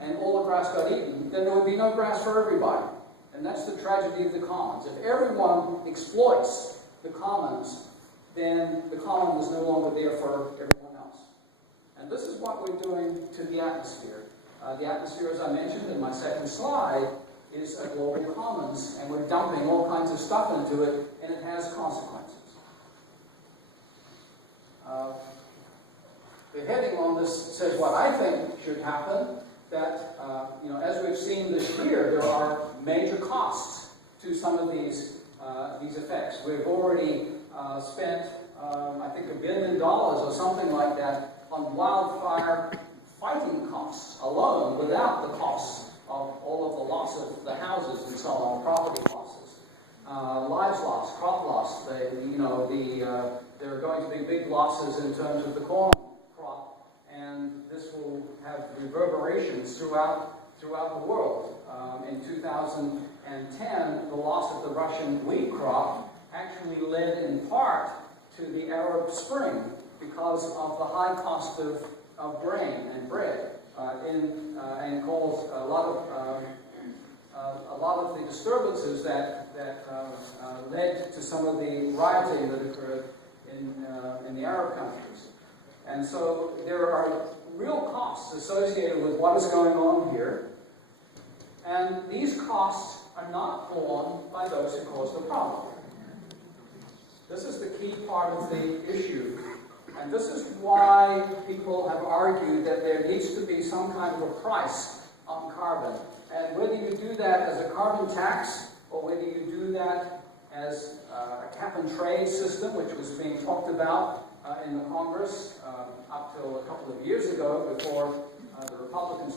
and all the grass got eaten, then there would be no grass for everybody. And that's the tragedy of the commons. If everyone exploits the commons, then the common is no longer there for everyone else. And this is what we're doing to the atmosphere. The atmosphere, as I mentioned in my second slide, is a global commons, and we're dumping all kinds of stuff into it, and it has consequences. The heading on this says what I think should happen, that, as we've seen this year, there are major costs to some of these effects. We've already spent, I think, $1 billion or something like that on wildfire fighting costs alone, without the costs of all of the loss of the houses and so on, property losses, lives lost, crop loss. There are going to be big losses in terms of the corn crop, and this will have reverberations throughout the world. In 2010, the loss of the Russian wheat crop actually led in part to the Arab Spring because of the high cost of grain and bread, and caused a lot of the disturbances that led to some of the rioting that occurred in the Arab countries. And so there are real costs associated with what is going on here, and these costs are not borne by those who cause the problem. This is the key part of the issue, and this is why people have argued that there needs to be some kind of a price on carbon. And whether you do that as a carbon tax, or whether you do that as a cap-and-trade system, which was being talked about in the Congress up till a couple of years ago, before